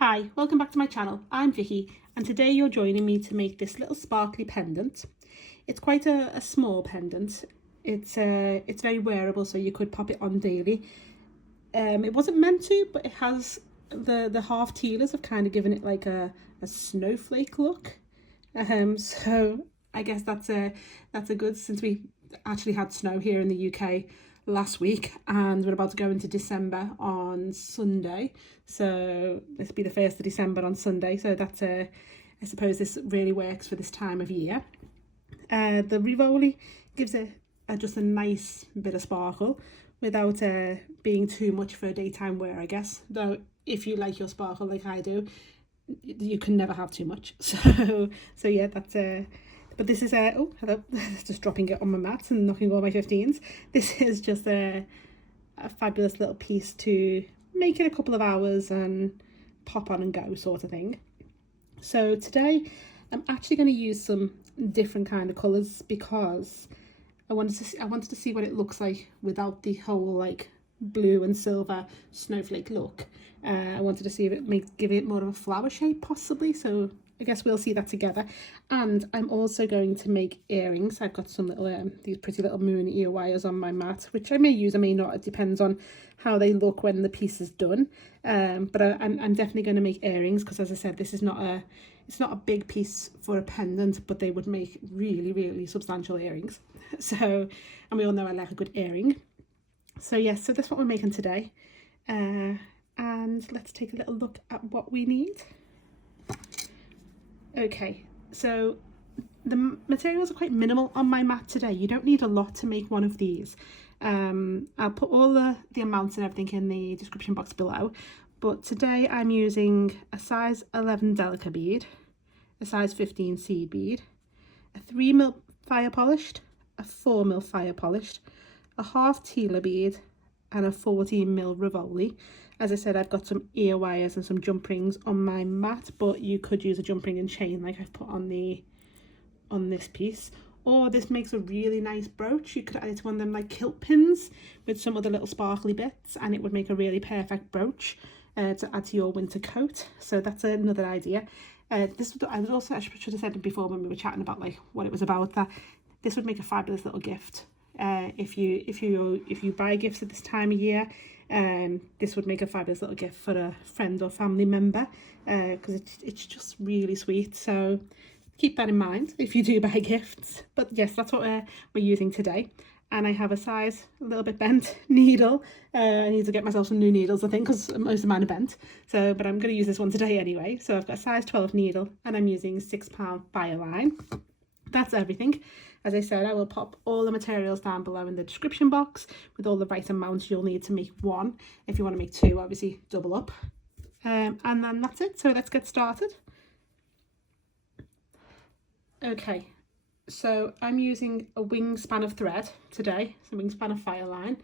Hi, welcome back to my channel. I'm Vicky and today you're joining me to make this little sparkly pendant. It's quite a small pendant. It's very wearable, so you could pop it on daily. It wasn't meant to, but it has the half Tilas have kind of given it like a snowflake look. So I guess that's a good, since we actually had snow here in the UK last week and we're about to go into December on Sunday, so this will be the 1st of December on Sunday, so that's I suppose this really works for this time of year. The Rivoli gives it just a nice bit of sparkle without being too much for daytime wear, I guess, though if you like your sparkle like I do, you can never have too much. So yeah, that's but this is oh hello, just dropping it on my mat and knocking all my 15s. This is just a fabulous little piece to make it a couple of hours and pop on and go sort of thing. So today I'm actually going to use some different kind of colours because I wanted to see what it looks like without the whole like blue and silver snowflake look. I wanted to see if it give it more of a flower shape possibly, so I guess we'll see that together. And I'm also going to make earrings. I've got some little these pretty little moon ear wires on my mat, which I may use, I may not. It depends on how they look when the piece is done. But I'm definitely going to make earrings because, as I said, this is not it's not a big piece for a pendant, but they would make really substantial earrings. So, and we all know I like a good earring. So yes, so that's what we're making today. And let's take a little look at what we need. Okay, so the materials are quite minimal on my mat today. You don't need a lot to make one of these. I'll put all the amounts and everything in the description box below. But today I'm using a size 11 Delica bead, a size 15 seed bead, a 3mm fire polished, a 4mm fire polished, a half Tila bead, and a 14mm Rivoli. As I said, I've got some ear wires and some jump rings on my mat, but you could use a jump ring and chain like I've put on this piece. Or this makes a really nice brooch. You could add it to one of them like kilt pins with some other little sparkly bits, and it would make a really perfect brooch to add to your winter coat. So that's another idea. I should have said it before when we were chatting about like what it was about, that this would make a fabulous little gift. If you buy gifts at this time of year, this would make a fabulous little gift for a friend or family member, because it's just really sweet. So keep that in mind if you do buy gifts. But yes, that's what we're using today. And I have a size a little bit bent needle. I need to get myself some new needles, I think, because most of mine are bent. So, but I'm going to use this one today anyway. So I've got a size 12 needle and I'm using 6-pound Fireline. That's everything. As I said, I will pop all the materials down below in the description box with all the right amounts you'll need to make one. If you want to make two, obviously double up. And then that's it. So let's get started. Okay, so I'm using a wingspan of thread today, so wingspan of Fireline.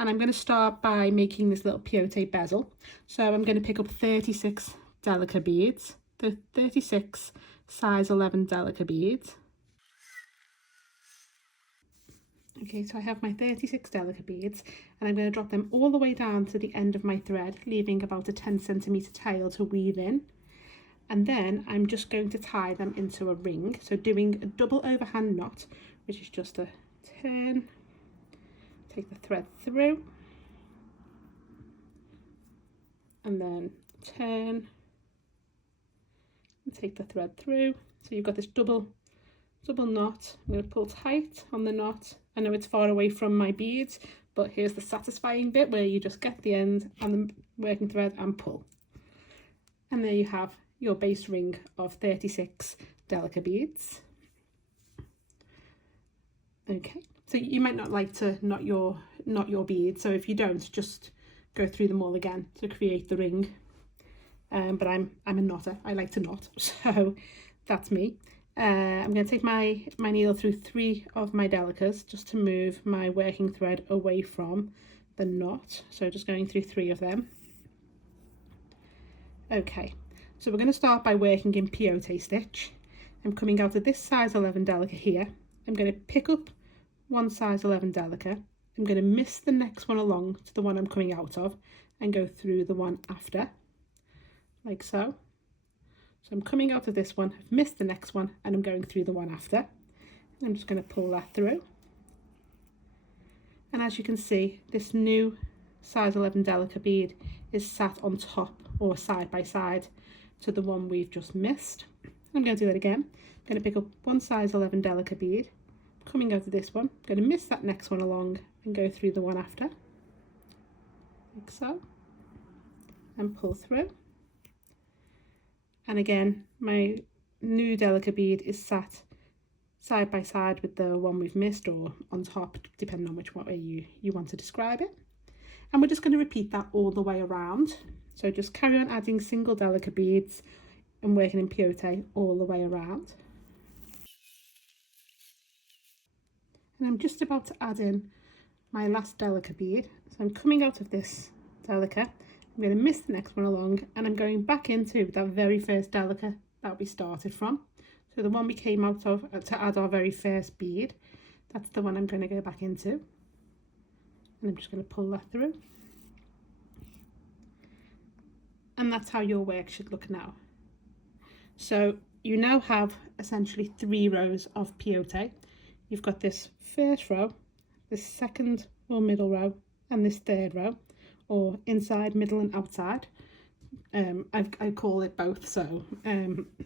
And I'm going to start by making this little peyote bezel. So I'm going to pick up 36 Delica beads, the 36 size 11 Delica beads. Okay, so I have my 36 Delica beads and I'm going to drop them all the way down to the end of my thread, leaving about a 10cm tail to weave in. And then I'm just going to tie them into a ring. So doing a double overhand knot, which is just a turn, take the thread through, and then turn, and take the thread through. So you've got this double knot. I'm going to pull tight on the knot. I know it's far away from my beads, but here's the satisfying bit where you just get the end and the working thread and pull. And there you have your base ring of 36 Delica beads. Okay, so you might not like to knot your beads, so if you don't, just go through them all again to create the ring. But I'm a knotter. I like to knot, so that's me. I'm going to take my needle through 3 of my Delicas just to move my working thread away from the knot. So just going through 3 of them. Okay, so we're going to start by working in peyote stitch. I'm coming out of this size 11 Delica here. I'm going to pick up one size 11 Delica. I'm going to miss the next one along to the one I'm coming out of and go through the one after. like so. So I'm coming out of this one, I've missed the next one, and I'm going through the one after. I'm just going to pull that through. And as you can see, this new size 11 Delica bead is sat on top or side by side to the one we've just missed. I'm going to do that again. I'm going to pick up one size 11 Delica bead, coming out of this one, I'm going to miss that next one along and go through the one after, like so, and pull through. And again, my new Delica bead is sat side by side with the one we've missed, or on top, depending on which way you want to describe it. And we're just going to repeat that all the way around. So just carry on adding single Delica beads and working in peyote all the way around. And I'm just about to add in my last Delica bead. So I'm coming out of this Delica, I'm going to miss the next one along, and I'm going back into that very first Delica that we started from. So the one we came out of to add our very first bead, that's the one I'm going to go back into. And I'm just going to pull that through. And that's how your work should look now. So you now have essentially 3 rows of peyote. You've got this first row, this second or middle row, and this third row, or inside, middle and outside. I call it both, so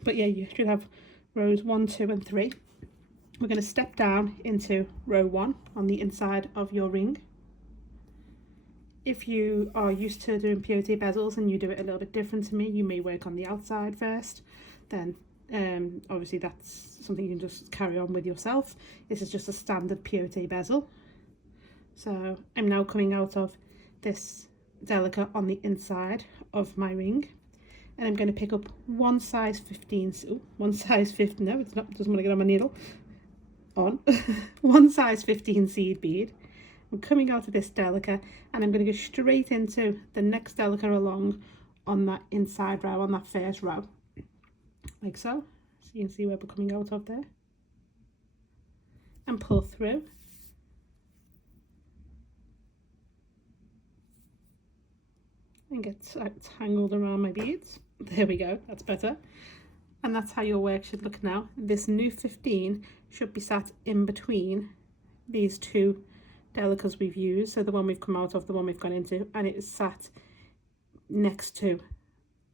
but yeah, you should have rows 1, 2 and 3. We're going to step down into row 1 on the inside of your ring. If you are used to doing peyote bezels and you do it a little bit different to me, you may work on the outside first, then obviously that's something you can just carry on with yourself. This is just a standard peyote bezel. So I'm now coming out of this Delica on the inside of my ring, and I'm going to pick up one size 15, no, it's not, doesn't want to get on my needle, one size 15 seed bead. I'm coming out of this Delica, and I'm going to go straight into the next Delica along on that inside row, on that first row, like so. So you can see where we're coming out of there, and pull through. And get tangled around my beads. There we go, that's better. And that's how your work should look now. This new 15 should be sat in between these 2 Delicas we've used, so the one we've come out of, the one we've gone into, and it is sat next to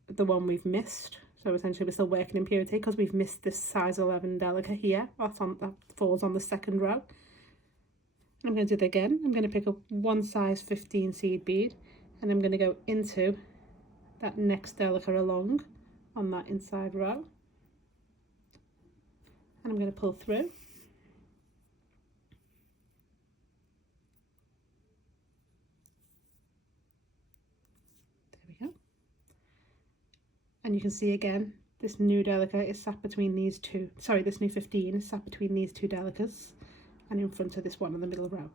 the one we've missed. So essentially we're still working in peyote because we've missed this size 11 Delica here. That falls on the second row. And I'm going to do that again. I'm going to pick up one size 15 seed bead, and I'm going to go into that next Delica along on that inside row, and I'm going to pull through. There we go. And you can see again, this new Delica is sat between these two, sorry, this new 15 is sat between these 2 Delicas and in front of this one in the middle row.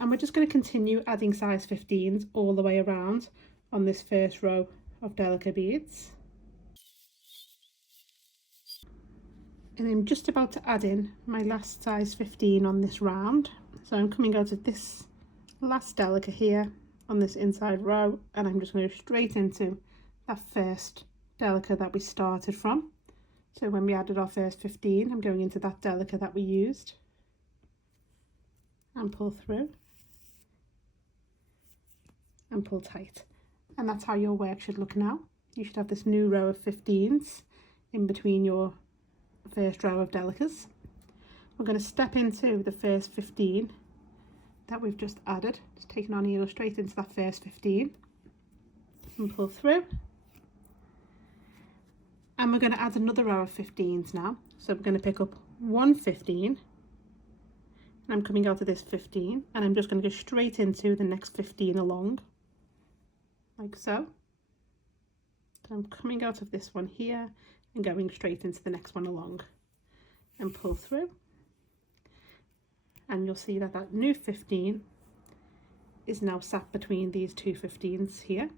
And we're just going to continue adding size 15s all the way around on this first row of Delica beads. And I'm just about to add in my last size 15 on this round. So I'm coming out of this last Delica here on this inside row, and I'm just going to go straight into that first Delica that we started from. So when we added our first 15, I'm going into that Delica that we used, and pull through. And pull tight. And that's how your work should look now. You should have this new row of 15s in between your first row of Delicas. We're going to step into the first 15 that we've just added, just taking our needle straight into that first 15 and pull through. And we're going to add another row of 15s now. So we're going to pick up one 15, and I'm coming out of this 15, and I'm just going to go straight into the next 15 along, like so. So I'm coming out of this one here and going straight into the next one along, and pull through. And you'll see that that new 15 is now sat between these 2 15s here.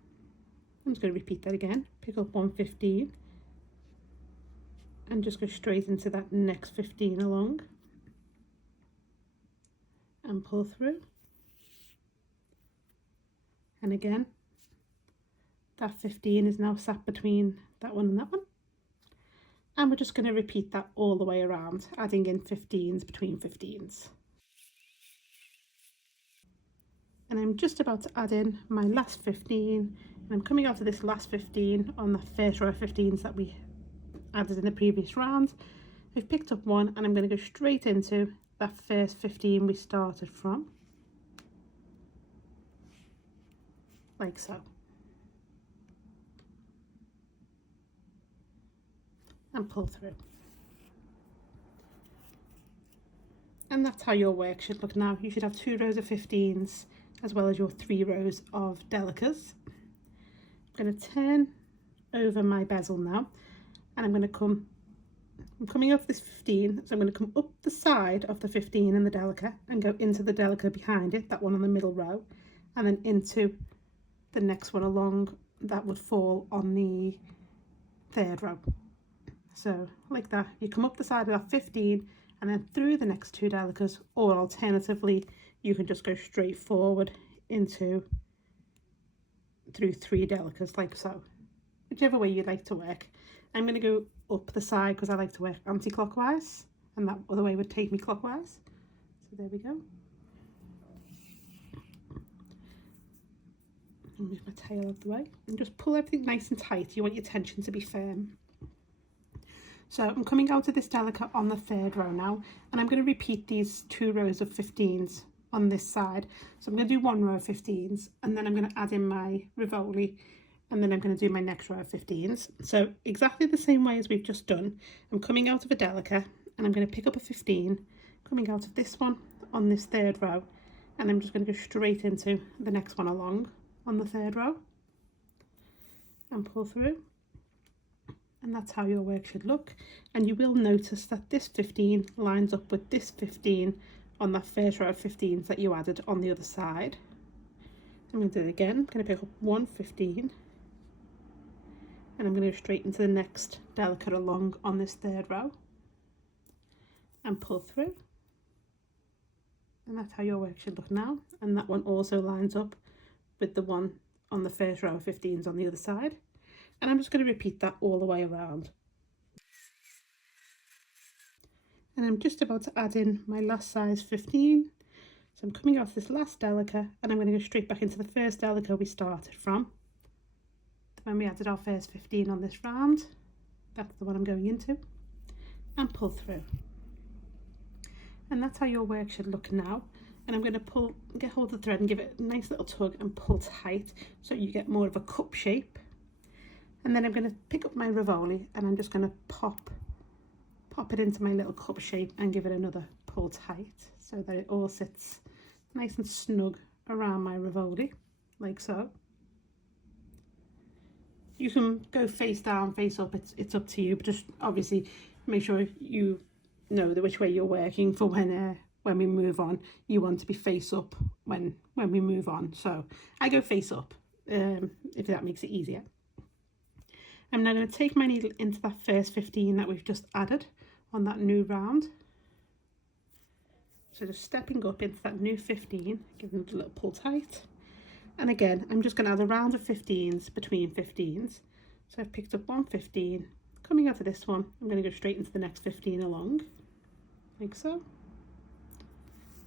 I'm just going to repeat that again. Pick up one 15 and just go straight into that next 15 along, and pull through. And again, That 15 is now sat between that one and that one. And we're just going to repeat that all the way around, adding in 15s between 15s. And I'm just about to add in my last 15, and I'm coming out of this last 15 on the first row of 15s that we added in the previous round. I've picked up one and I'm going to go straight into that first 15 we started from, like so. And pull through. And that's how your work should look now. You should have 2 rows of 15s as well as your 3 rows of Delicas. I'm going to turn over my bezel now, and I'm coming off this 15, so I'm going to come up the side of the 15 in the Delica and go into the Delica behind it, that one on the middle row, and then into the next one along that would fall on the 3rd row. So like that, you come up the side of that 15 and then through the next 2 Delicas, or alternatively you can just go straight forward into through 3 Delicas, like so, whichever way you like to work. I'm going to go up the side because I like to work anti-clockwise, and that other way would take me clockwise. So there we go. I'll move my tail out of the way and just pull everything nice and tight. You want your tension to be firm. So I'm coming out of this Delica on the 3rd row now, and I'm going to repeat these 2 rows of 15s on this side. So I'm going to do 1 row of 15s, and then I'm going to add in my Rivoli, and then I'm going to do my next row of 15s. So exactly the same way as we've just done. I'm coming out of a Delica and I'm going to pick up a 15, coming out of this one on this 3rd row, and I'm just going to go straight into the next one along on the 3rd row and pull through. And that's how your work should look. And you will notice that this 15 lines up with this 15 on that first row of 15s that you added on the other side. I'm going to do it again. I'm going to pick up 1 15, and I'm going to go straight into the next Delica along on this 3rd row and pull through. And that's how your work should look now. And that one also lines up with the one on the first row of 15s on the other side. And I'm just going to repeat that all the way around. And I'm just about to add in my last size 15. So I'm coming off this last Delica and I'm going to go straight back into the first Delica we started from when we added our first 15 on this round. That's the one I'm going into, and pull through. And that's how your work should look now. And I'm going to get hold of the thread and give it a nice little tug and pull tight so you get more of a cup shape. And then I'm going to pick up my Rivoli and I'm just going to pop it into my little cup shape and give it another pull tight so that it all sits nice and snug around my Rivoli, like so. You can go face down, face up, it's up to you, but just obviously make sure you know which way you're working for when we move on. You want to be face up when we move on. So I go face up, if that makes it easier. I'm now going to take my needle into that first 15 that we've just added on that new round. So just stepping up into that new 15, giving it a little pull tight. And again, I'm just going to add a round of 15s between 15s. So I've picked up 1 15, coming out of this one, I'm going to go straight into the next 15 along, like so.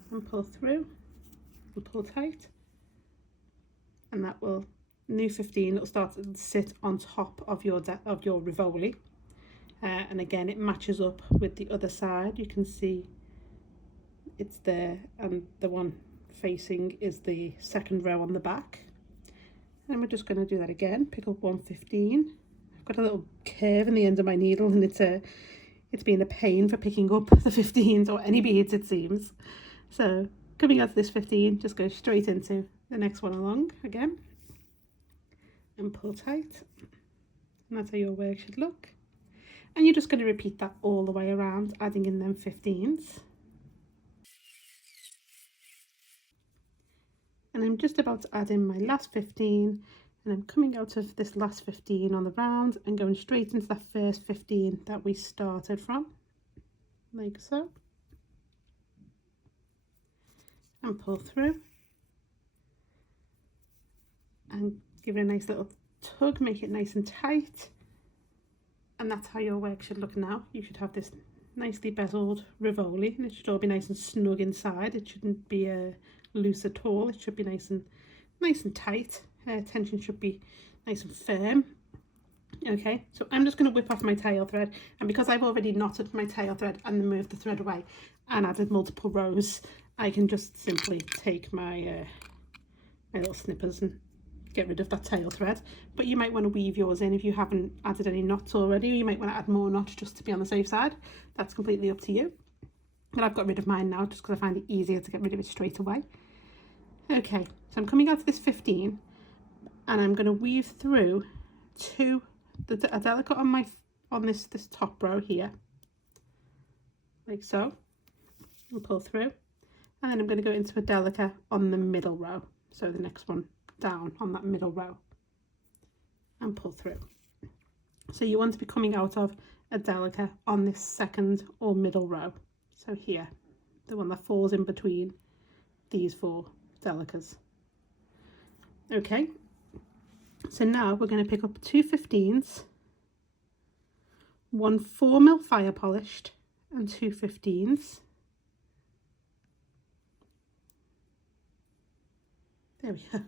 And pull through, and pull tight. And that will, new 15, it'll start to sit on top of your Rivoli. And again, it matches up with the other side. You can see it's there, and the one facing is the 2nd row on the back. And we're just going to do that again. Pick up 1 15. I've got a little curve in the end of my needle, and it's been a pain for picking up the 15s or any beads, it seems. So coming out of this 15, just go straight into the next one along again and pull tight. And that's how your work should look. And you're just going to repeat that all the way around, adding in them 15s. And I'm just about to add in my last 15, and I'm coming out of this last 15 on the round and going straight into that first 15 that we started from, like so. And pull through. And give it a nice little tug, make it nice and tight. And that's how your work should look now. You should have this nicely bezeled Rivoli, and it should all be nice and snug inside. It shouldn't be loose at all. It should be nice and tight. Tension should be nice and firm. Okay, so I'm just going to whip off my tail thread, and because I've already knotted my tail thread and then moved the thread away and added multiple rows, I can just simply take my my little snippers and get rid of that tail thread. But you might want to weave yours in if you haven't added any knots already, or you might want to add more knots just to be on the safe side. That's completely up to you. But I've got rid of mine now just because I find it easier to get rid of it straight away. Okay, so I'm coming out to this 15, and I'm going to weave through a Delica on this top row here, like so, and pull through, and then I'm going to go into a Delica on the middle row, so the next one down on that middle row, and pull through. So you want to be coming out of a Delica on this second or middle row, so here, the one that falls in between these 4 Delicas. Okay, so now we're going to pick up 2 15s, 1 4mm fire polished, and 2 15s. There we go.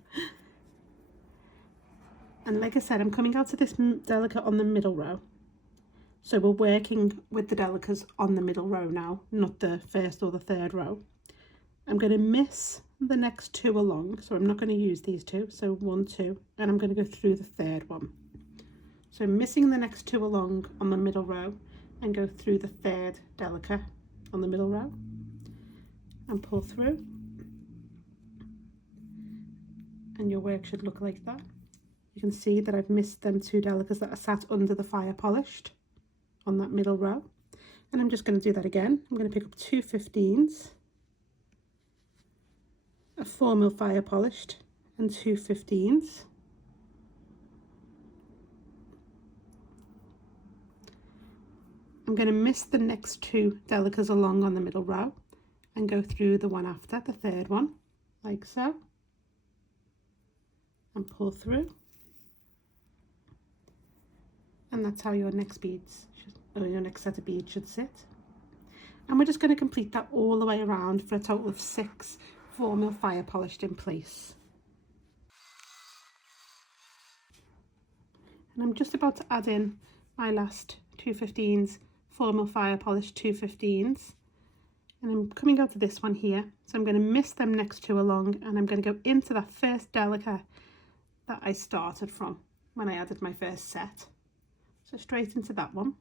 And like I said, I'm coming out to this Delica on the middle row. So we're working with the Delicas on the middle row now, not the first or the third row. I'm going to miss the next 2 along, so I'm not going to use these 2. So 1, 2, and I'm going to go through the third one. So missing the next 2 along on the middle row, and go through the third Delica on the middle row, and pull through. And your work should look like that. You can see that I've missed them 2 Delicas that are sat under the fire polished on that middle row. And I'm just going to do that again. I'm going to pick up 2 15s, a 4mm fire polished, and 2 15s. I'm going to miss the next 2 Delicas along on the middle row and go through the one after, the third one, like so, and pull through. And that's how your next your next set of beads should sit. And we're just going to complete that all the way around for a total of 6 4mm fire polished in place. And I'm just about to add in my last 2 15s, 4mm fire polished 2 15s, and I'm coming out to this one here, so I'm going to miss them next 2 along, and I'm going to go into that first Delica that I started from when I added my first set. So straight into that one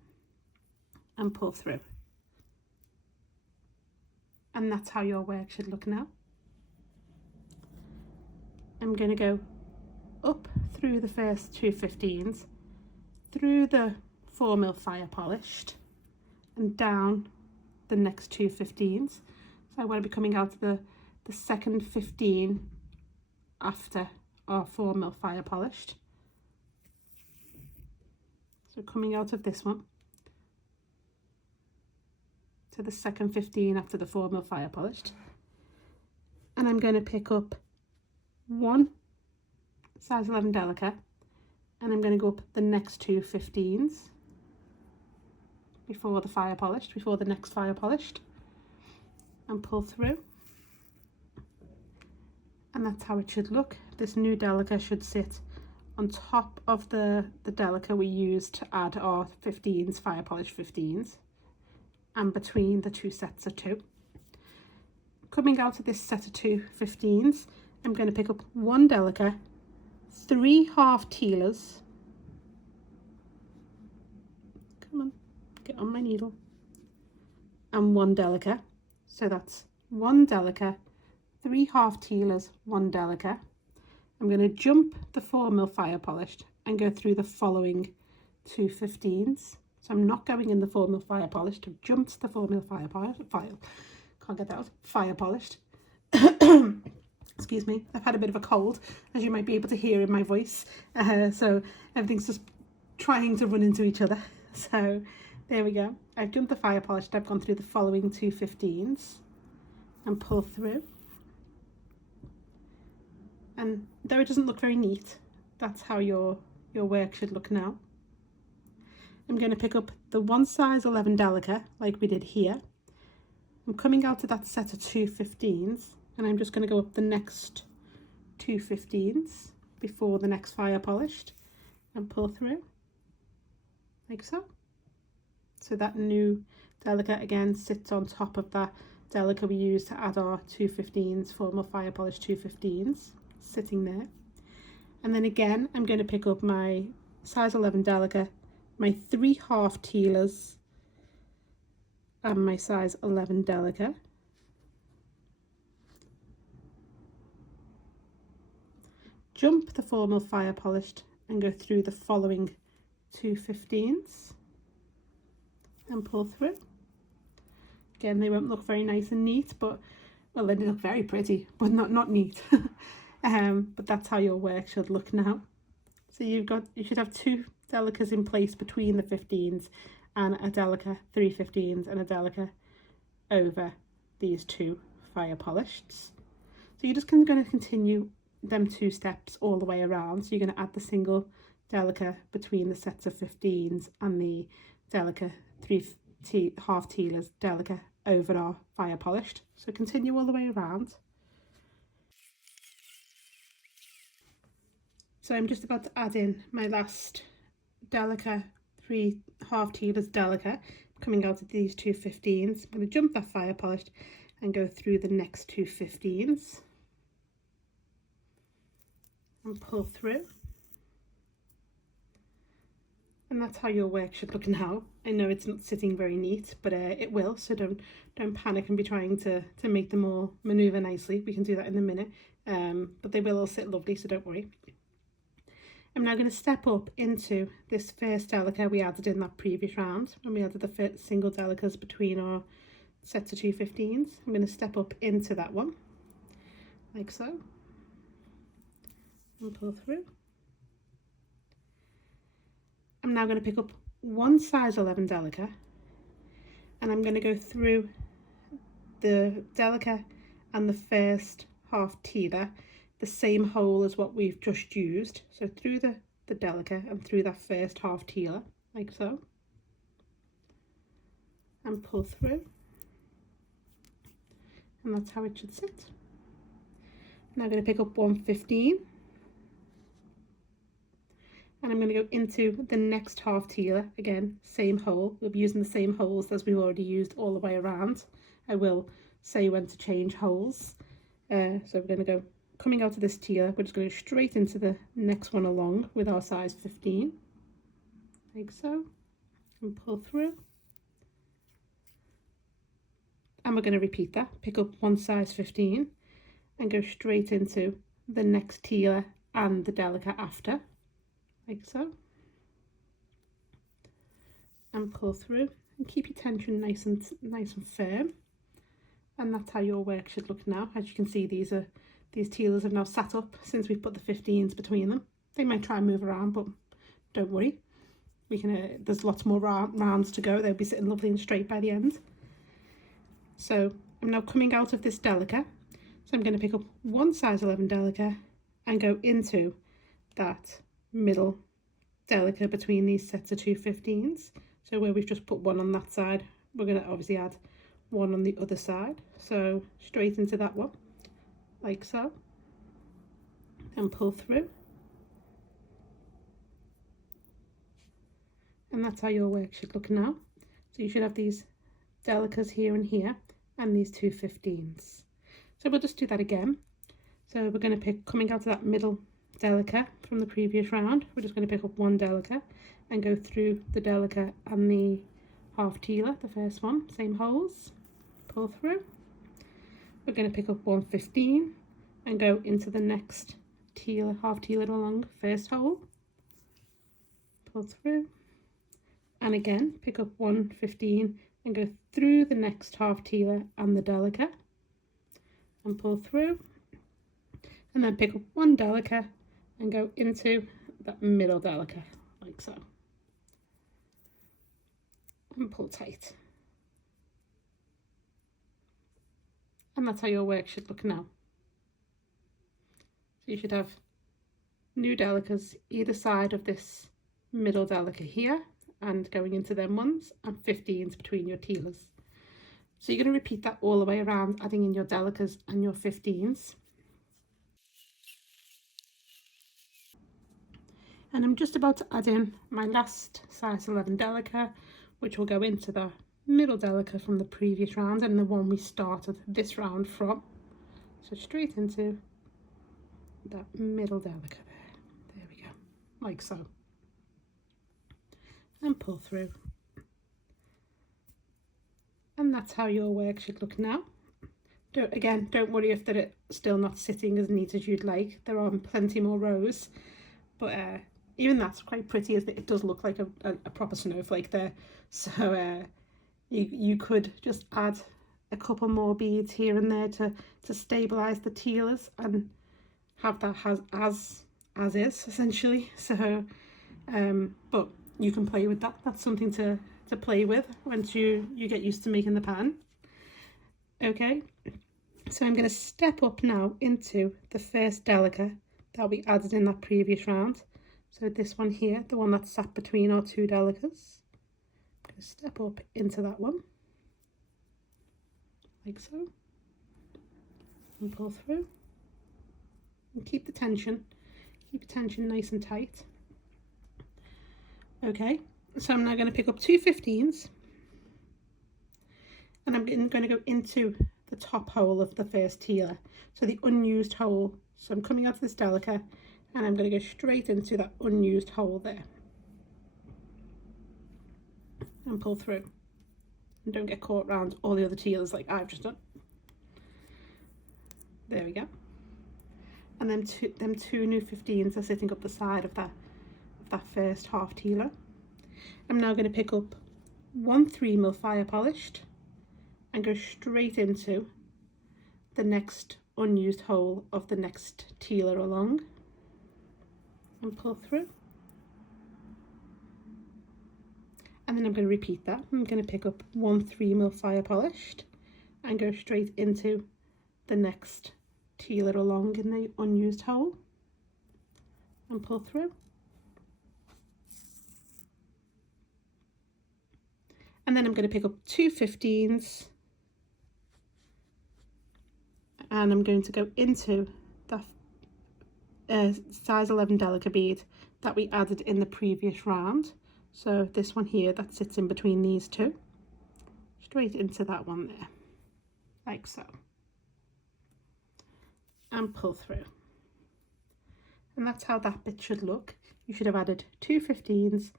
and pull through. And that's how your work should look now. I'm going to go up through the first 2 15s, through the 4mm fire polished, and down the next 2 15s. So I want to be coming out of the second 15 after our 4mm fire polished. So coming out of this one to the second 15 after the 4mm fire polished, and I'm going to pick up 1 size 11 Delica, and I'm going to go up the next 2 15s before the next fire polished, and pull through. And that's how it should look. This new Delica should sit on top of the Delica we used to add our 15s, fire polished 15s, and between the 2 sets of 2. Coming out of this set of 2 15s, I'm going to pick up 1 Delica, 3 half Tilas, come on, get on my needle, and 1 Delica. So that's 1 Delica, 3 half Tilas, 1 Delica. I'm going to jump the 4mm fire polished and go through the following 2 15s. So I'm not going in the 4mm fire polished. I've jumped the 4mm fire polished. Excuse me, I've had a bit of a cold, as you might be able to hear in my voice. So everything's just trying to run into each other. So there we go. I've jumped the fire polished. I've gone through the following 2 15s and pull through. And though it doesn't look very neat, that's how your your work should look now. I'm going to pick up the 1 size 11 Delica like we did here. I'm coming out of that set of 2 15s and I'm just going to go up the next 2 15s before the next fire polished and pull through like so. So that new Delica again sits on top of that Delica we used to add our 2 15s, formal fire polish 2 15s, sitting there. And then again I'm going to pick up my size 11 Delica, my 3 half Tilas and my size 11 Delica. Jump the formal fire polished and go through the following 2 15s and pull through. Again, they won't look very nice and neat, but well, they look very pretty, but not neat. But that's how your work should look now. So you should have 2 Delicas in place between the 15s and a Delica 3 15s and a Delica over these 2 fire polished. So you're just going to continue them 2 steps all the way around. So you're going to add the single Delica between the sets of 15s and the Delica 3 half Tilas Delica over our fire polished. So continue all the way around. So I'm just about to add in my last Delica 3 half Tilas Delica coming out of these 2 15s. I'm going to jump that fire polished and go through the next 2 15s and pull through. And that's how your work should look now. I know it's not sitting very neat, but it will, so don't panic and be trying to make them all manoeuvre nicely. We can do that in a minute, but they will all sit lovely, so don't worry. I'm now going to step up into this first Delica we added in that previous round, when we added the first single Delicas between our sets of 2 15s. I'm going to step up into that one, like so, and pull through. I'm now going to pick up 1 size 11 Delica and I'm going to go through the Delica and the first half Tila, the same hole as what we've just used. So through the Delica and through that first half Tila, like so, and pull through. And that's how it should sit. Now I'm going to pick up 1 15. And I'm going to go into the next half Tila, again, same hole. We'll be using the same holes as we've already used all the way around. I will say when to change holes. So we're going to go, coming out of this Tila, we're just going to go straight into the next one along with our size 15, like so, and pull through. And we're going to repeat that, pick up 1 size 15 and go straight into the next Tila and the Delica after, like so, and pull through and keep your tension nice and firm. And that's how your work should look now. As you can see, these Tilas have now sat up since we've put the 15s between them. They might try and move around, but don't worry, we can there's lots more rounds to go. They'll be sitting lovely and straight by the end. So I'm now coming out of this Delica, so I'm going to pick up 1 size 11 Delica and go into that middle Delica between these sets of 2 15s. So where we've just put 1 on that side, we're going to obviously add 1 on the other side. So straight into that one, like so, and pull through. And that's how your work should look now. So you should have these Delicas here and here, and these 2 15s. So we'll just do that again. So we're going to pick, coming out of that middle Delica from the previous round, we're just going to pick up 1 Delica and go through the Delica and the half Tila, the first one, same holes, pull through. We're going to pick up 1 15 and go into the next Tila, half Tila along, first hole, pull through, and again pick up 1 15 and go through the next half Tila and the Delica and pull through, and then pick up 1 Delica and go into that middle Delica, like so, and pull tight. And that's how your work should look now. So you should have new Delicas either side of this middle Delica here and going into them ones, and 15s between your Tilas. So you're going to repeat that all the way around, adding in your Delicas and your 15s. And I'm just about to add in my last size 11 Delica, which will go into the middle Delica from the previous round and the one we started this round from. So straight into that middle Delica there. There we go, like so. And pull through. And that's how your work should look now. Don't worry if they're still not sitting as neat as you'd like. There are plenty more rows, but even that's quite pretty, isn't it? It does look like a proper snowflake there. So you could just add a couple more beads here and there to stabilize the Tilas and have that as is essentially. So but you can play with that. That's something to play with once you get used to making the pattern. Okay, so I'm going to step up now into the first Delica that we added in that previous round. So this one here, the one that sat between our two Delicas. I'm going to step up into that one, like so, and pull through. And keep the tension nice and tight. Okay, so I'm now going to pick up two 15s and I'm going to go into the top hole of the first Tila, so the unused hole. So I'm coming out of this Delica and I'm going to go straight into that unused hole there and pull through, and don't get caught around all the other Tilas like I've just done. There we go. And them two new 15s are sitting up the side of that first half Tila. I'm now going to pick up one 3mm fire polished and go straight into the next unused hole of the next Tila along and pull through. And then I'm going to repeat that. I'm going to pick up one 3mm fire polished and go straight into the next Tila along in the unused hole and pull through. And then I'm going to pick up two 15s and I'm going to go into the size 11 Delica bead that we added in the previous round. So this one here that sits in between these two, straight into that one there, like so, and pull through. And that's how that bit should look. You should have added two 15s,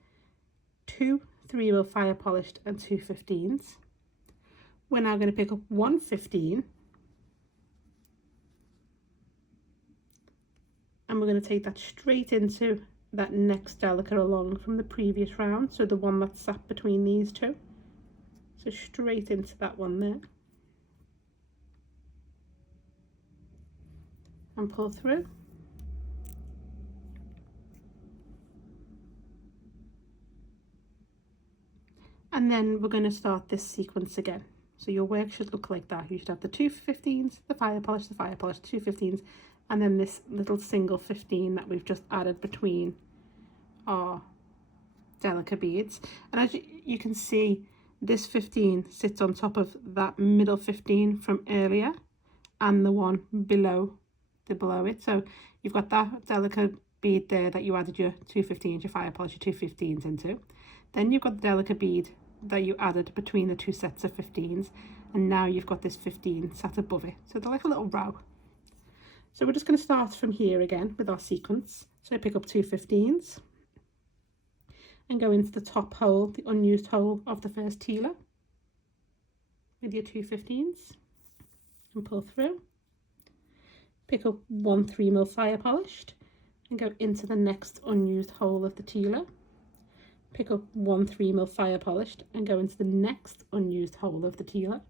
two 3mm fire polished and two 15s. We're now going to pick up one 15 and we're going to take that straight into that next Delica along from the previous round, so the one that sat between these two. So straight into that one there and pull through. And then we're going to start this sequence again. So your work should look like that. You should have the two 15s, the fire polish, two 15s, and then this little single 15 that we've just added between our Delica beads. And as you can see, this 15 sits on top of that middle 15 from earlier and the one below it. So you've got that Delica bead there that you added your two 15s, your fire polish, your two 15s into. Then you've got the Delica bead that you added between the two sets of 15s, and now you've got this 15 sat above it. So they're like a little row. So we're just going to start from here again with our sequence. So I pick up two 15s and go into the top hole, the unused hole of the first Tila with your two 15s and pull through. Pick up one 3mm fire polished and go into the next unused hole of the Tila. Pick up one 3mm fire polished and go into the next unused hole of the Tila.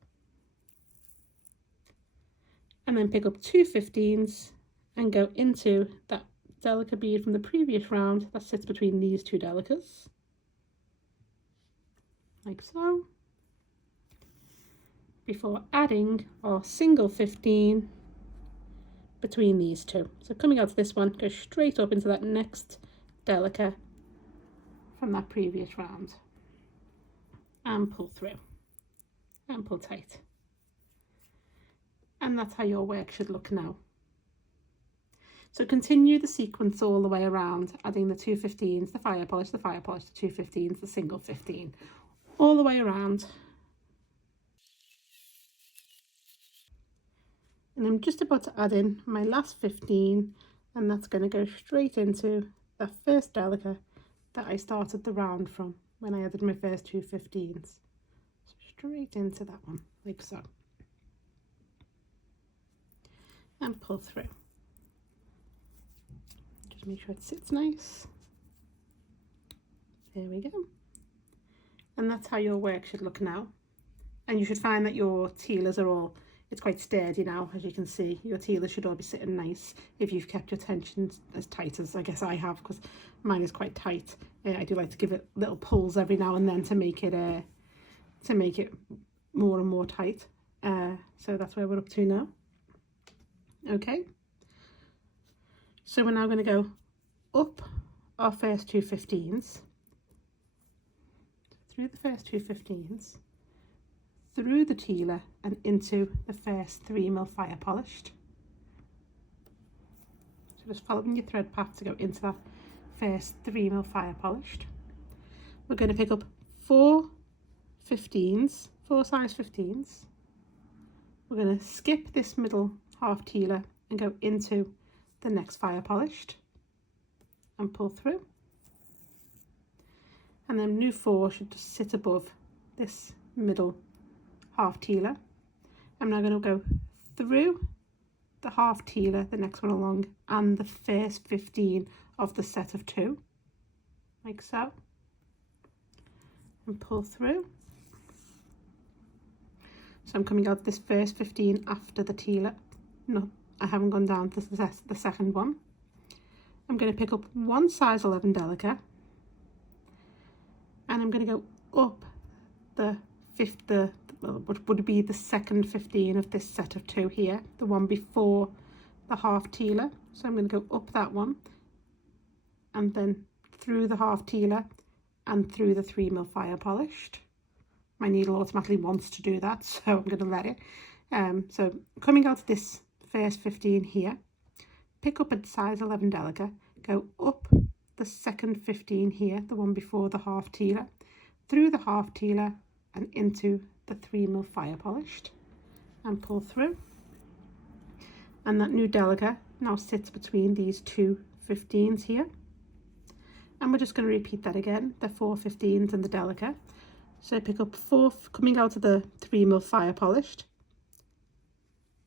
And then pick up two 15s and go into that Delica bead from the previous round that sits between these two Delicas, like so, before adding our single 15 between these two. So coming out to this one, go straight up into that next Delica from that previous round and pull through and pull tight. And that's how your work should look now. So continue the sequence all the way around, adding the 215s, the fire polish, the 215s, the single 15, all the way around. And I'm just about to add in my last 15, and that's going to go straight into the first Delica that I started the round from when I added my first 215s. So straight into that one, like so. And pull through. Just make sure it sits nice. There we go. And that's how your work should look now. And you should find that your Tilas are all, it's quite sturdy now, as you can see. Your Tilas should all be sitting nice if you've kept your tension as tight as I guess I have, because mine is quite tight. I do like to give it little pulls every now and then to make it more and more tight. So that's where we're up to now. Okay. So we're now going to go up our first 215s, through the first 215s, through the Tila and into the first 3mm fire polished. So just following your thread path to go into that first 3mm fire polished. We're going to pick up 4 size 15s. We're going to skip this middle half Tila and go into the next fire polished and pull through. And then new 4 should just sit above this middle half Tila. I'm now going to go through the half Tila, the next one along, and the first 15 of the set of 2, like so, and pull through. So I'm coming out this first 15 after the Tila. No, I haven't gone down to the second one. I'm going to pick up 1 size 11 Delica, and I'm going to go up the what would be the second 15 of this set of 2 here, the one before the half Tila. So I'm going to go up that one and then through the half Tila and through the 3mm fire polished. My needle automatically wants to do that, so I'm going to let it. So coming out of this first 15 here, pick up a size 11 Delica, go up the second 15 here, the one before the half Tila, through the half Tila and into the 3mm fire polished and pull through. And that new Delica now sits between these 2 15s here. And we're just going to repeat that again, the 4 15s and the Delica. So pick up 4, coming out of the 3mm fire polished,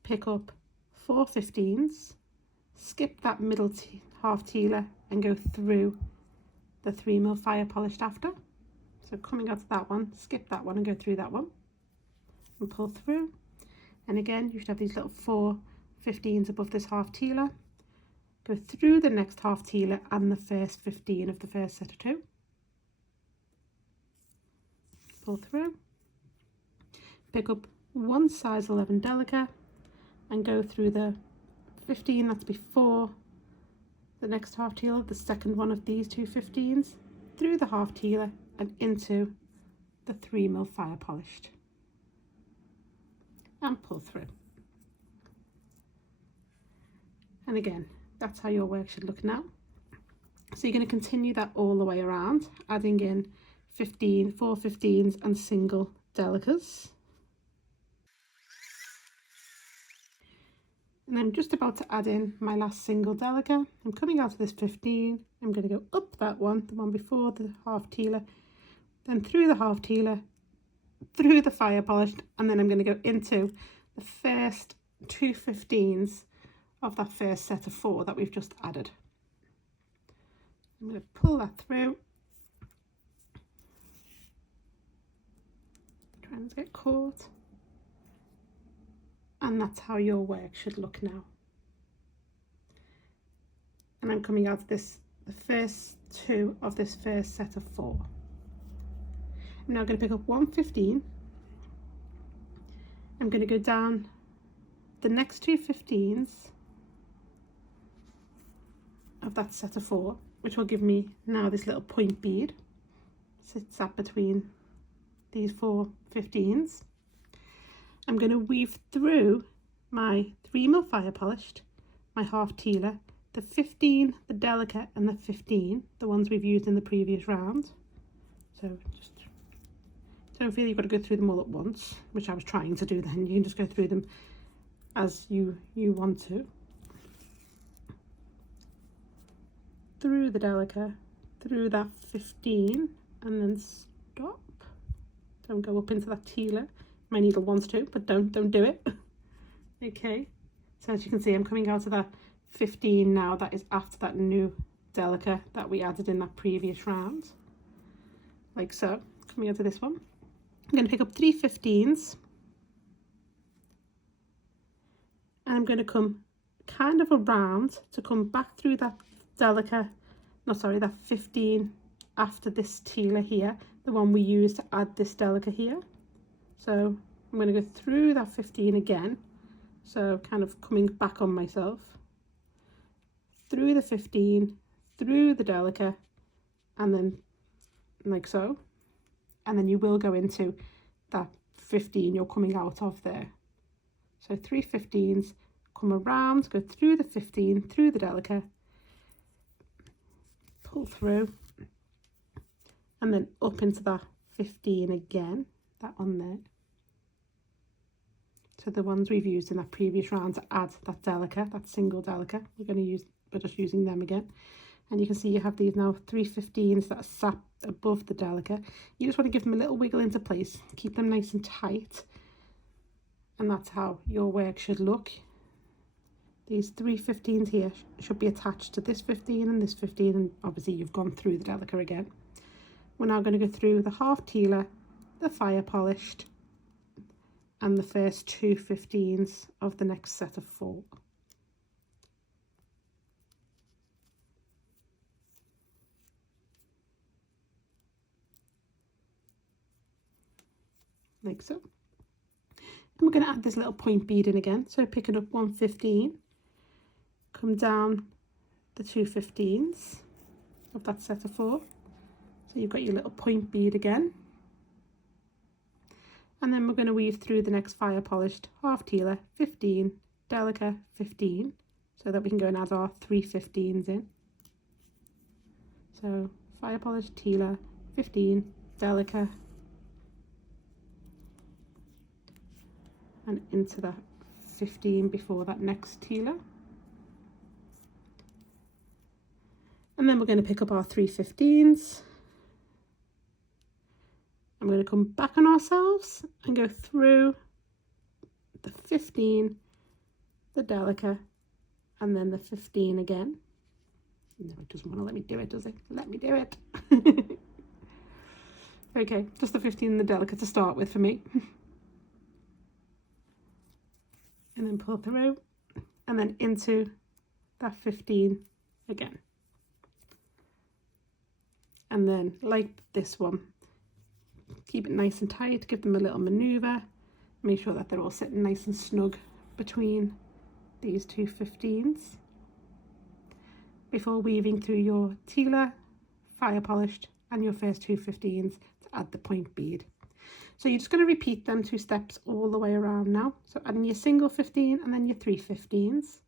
pick up 4 15s, skip that middle half Tila and go through the 3mm fire polished after. So coming out of that one, skip that one and go through that one and pull through. And again, you should have these little 4 15s above this half Tila. Go through the next half Tila and the first 15 of the first set of 2. Pull through. Pick up 1 size 11 Delica and go through the 15 that's before the next half Tila, the second one of these 2 15s, through the half Tila and into the 3mm fire polished and pull through. And again, that's how your work should look now. So you're going to continue that all the way around, adding in 4 15s and single Delicas. And I'm just about to add in my last single Delica. I'm coming out of this 15, I'm going to go up that one, the one before the half Tila, then through the half Tila, through the fire polished, and then I'm going to go into the first 2 15s of that first set of 4 that we've just added. I'm going to pull that through, try not to get caught, and that's how your work should look now. And I'm coming out of this, the first 2 of this first set of 4. I'm now going to pick up 1 15. I'm going to go down the next 2 15s of that set of 4, which will give me now this little point bead. Sits up between these 4 15s. I'm going to weave through my 3mm fire polished, my half Tila, the 15, the Delica and the 15, the ones we've used in the previous round. So just don't feel you've got to go through them all at once, which I was trying to do then. You can just go through them as you want to. Through the Delica, through that 15, and then stop. Don't go up into that Tila. My needle wants to, but don't do it. Okay, so as you can see, I'm coming out of that 15 now. That is after that new Delica that we added in that previous round, like so. Coming out of this one, I'm going to pick up 3 15s, and I'm going to come kind of around to come back through that Delica, no sorry, that 15 after this Tila here, the one we used to add this Delica here. So I'm going to go through that 15 again, so kind of coming back on myself, through the 15, through the Delica, and then like so, and then you will go into that 15 you're coming out of there. So 3 15s, come around, go through the 15, through the Delica, pull through, and then up into that 15 again, that one there. So the ones we've used in that previous round to add that Delica, that single Delica, we're just using them again. And you can see you have these now 3 15s that are sat above the Delica. You just want to give them a little wiggle into place, keep them nice and tight, and that's how your work should look. These 3 15s here should be attached to this 15 and this 15, and obviously you've gone through the Delica again. We're now going to go through the half Tila, the fire polished, and the first 2 15s of the next set of 4. Like so. And we're going to add this little point bead in again. So picking up 1 15, come down the 2 15s of that set of 4. So you've got your little point bead again. And then we're going to weave through the next fire polished half Tila, 15, Delica, 15, so that we can go and add our 3 15s in. So fire polished Tila, 15, Delica, and into that 15 before that next Tila. And then we're going to pick up our 3 15s. I'm going to come back on ourselves and go through the 15, the Delica, and then the 15 again. No, it doesn't want to let me do it, does it? Let me do it. Okay, just the 15 and the Delica to start with for me. And then pull through, and then into that 15 again. And then, like this one, keep it nice and tight, give them a little maneuver, make sure that they're all sitting nice and snug between these 2 15s before weaving through your Tila, fire polished, and your first 2 15s to add the point bead. So you're just going to repeat them 2 steps all the way around now. So adding your single 15 and then your 3 15s.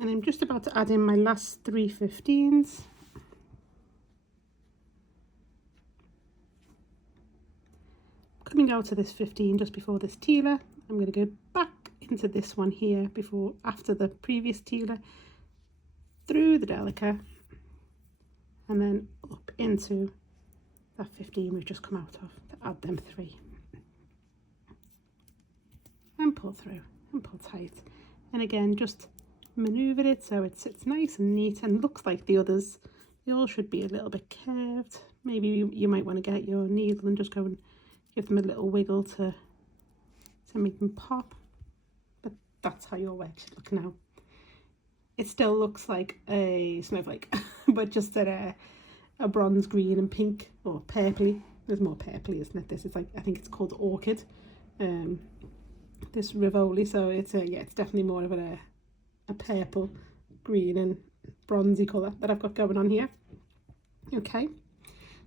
And I'm just about to add in my last 3 15s. Coming out of this 15 just before this Tila, I'm going to go back into this one here after the previous Tila, through the Delica, and then up into that 15 we've just come out of to add them 3. And pull through and pull tight. And again, just maneuver it so it sits nice and neat and looks like the others. They all should be a little bit curved. Maybe you might want to get your needle and just go and give them a little wiggle to make them pop. But that's how your work should look now. It still looks like a snowflake, but just at a bronze green and pink, or purpley. There's more purpley, isn't it? This is like, I think it's called orchid. this Rivoli, so it's a, yeah, it's definitely more of a purple, green and bronzy colour that I've got going on here. Okay,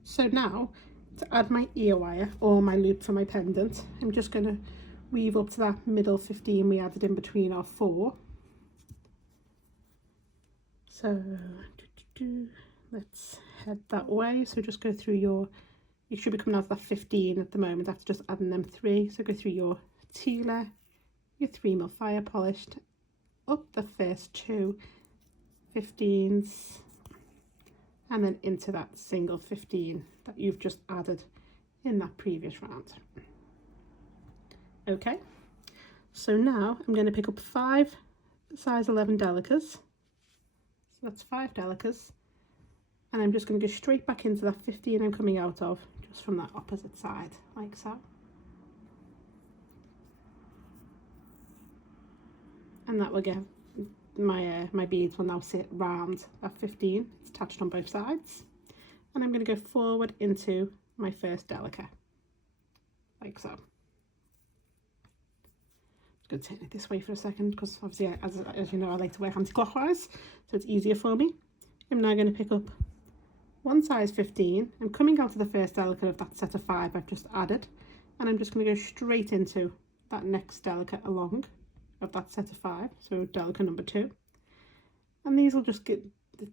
so now to add my ear wire or my loop for my pendant, I'm just going to weave up to that middle 15 we added in between our 4. So let's head that way. So just go through your, you should be coming out of that 15 at the moment after just adding them 3. So go through your Tila, your 3mm fire polished, up the first 2 15s, and then into that single 15 that you've just added in that previous round. Okay, so now I'm going to pick up 5 size 11 Delicas. So that's 5 Delicas, and I'm just going to go straight back into that 15 I'm coming out of, just from that opposite side, like so. And that will get my beads will now sit round that 15. It's attached on both sides, and I'm going to go forward into my first Delica, like so. I'm going to turn it this way for a second because obviously, as you know, I like to work anti-clockwise, so it's easier for me. I'm now going to pick up 1 size 15. I'm coming out of the first Delica of that set of 5 I've just added, and I'm just going to go straight into that next Delica along of that set of 5, so Delica number 2, and these will just get,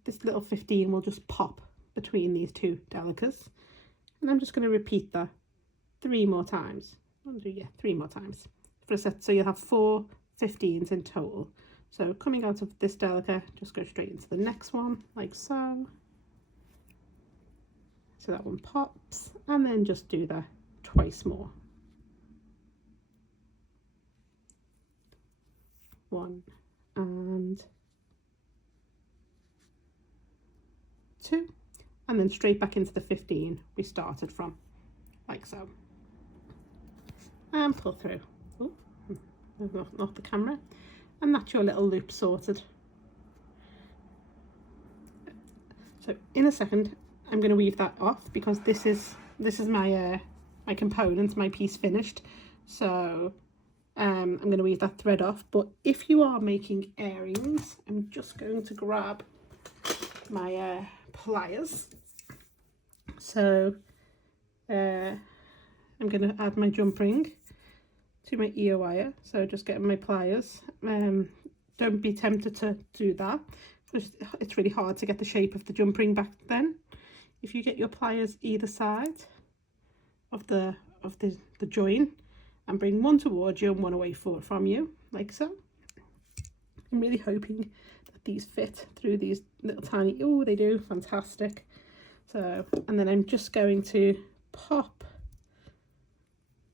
this little 15 will just pop between these 2 Delicas, and I'm just going to repeat that 3 more times. Yeah, 3 more times for a set, so you'll have 4 15s in total. So coming out of this Delica, just go straight into the next one, like so. So that one pops, and then just do that twice more. 1 and 2, and then straight back into the 15 we started from, like so, and pull through. Oh, not the camera, and that's your little loop sorted. So in a second I'm going to weave that off because this is my my component, my piece finished. So I'm going to weave that thread off. But if you are making earrings, I'm just going to grab my pliers. So I'm going to add my jump ring to my ear wire. So just getting my pliers. Don't be tempted to do that because it's really hard to get the shape of the jump ring back then. If you get your pliers either side of the join, and bring one towards you and one away from you, like so. I'm really hoping that these fit through these little tiny, oh, they do, fantastic. So, and then I'm just going to pop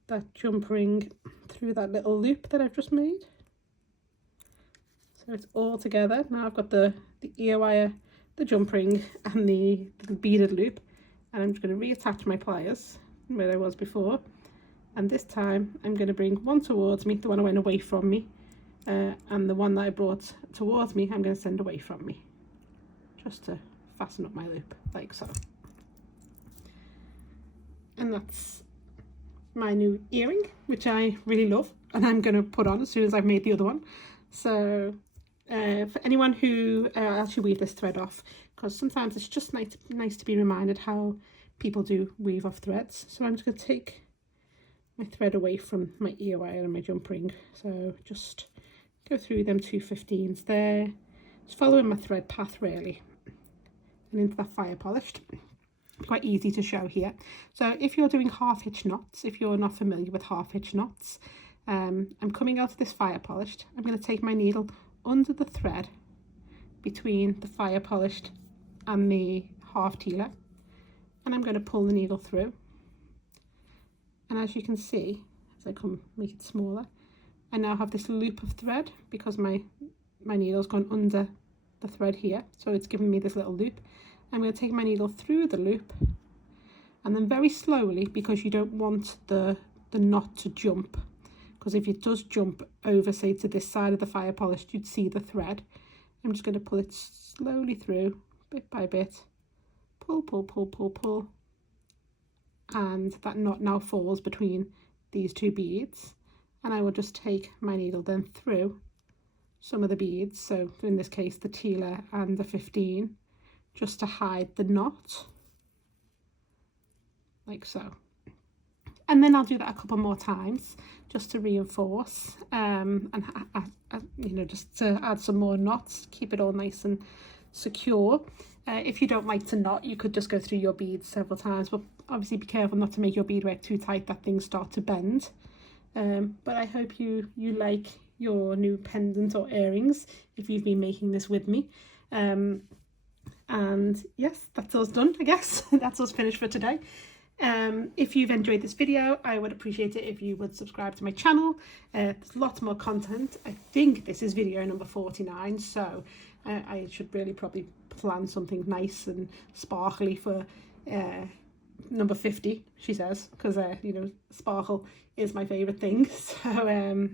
that jump ring through that little loop that I've just made. So it's all together. Now I've got the ear wire, the jump ring and the beaded loop, and I'm just going to reattach my pliers where I was before. And this time I'm going to bring one towards me, the one that went away from me, and the one that I brought towards me I'm going to send away from me, just to fasten up my loop, like so. And that's my new earring, which I really love, and I'm going to put on as soon as I've made the other one. So for anyone who, I'll actually weave this thread off, because sometimes it's just nice to be reminded how people do weave off threads. So I'm just going to take my thread away from my ear wire and my jump ring, so just go through them 2 15s there, just following my thread path really, and into that fire polished. Quite easy to show here. So if you're doing half hitch knots, if you're not familiar with half hitch knots, I'm coming out of this fire polished. I'm going to take my needle under the thread between the fire polished and the half Tila, and I'm going to pull the needle through. And as you can see, as I come make it smaller, I now have this loop of thread because my needle's gone under the thread here, so it's giving me this little loop. I'm going to take my needle through the loop, and then very slowly, because you don't want the knot to jump, because if it does jump over, say, to this side of the fire polished, you'd see the thread. I'm just going to pull it slowly through, bit by bit, pull, pull, pull, pull, pull, and that knot now falls between these 2 beads, and I will just take my needle then through some of the beads, so in this case the Tila and the 15, just to hide the knot, like so. And then I'll do that a couple more times just to reinforce and you know, just to add some more knots, keep it all nice and secure. If you don't like to knot, you could just go through your beads several times, but obviously be careful not to make your beadwork too tight that things start to bend. But I hope you like your new pendant or earrings if you've been making this with me. And yes, that's us done, I guess. That's us finished for today. If you've enjoyed this video, I would appreciate it if you would subscribe to my channel. There's lots more content. I think this is video number 49, so I should really probably plan something nice and sparkly for number 50, she says, because you know, sparkle is my favourite thing. So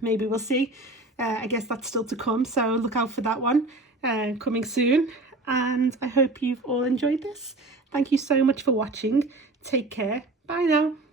maybe we'll see. I guess that's still to come, so look out for that one coming soon. And I hope you've all enjoyed this. Thank you so much for watching. Take care. Bye now.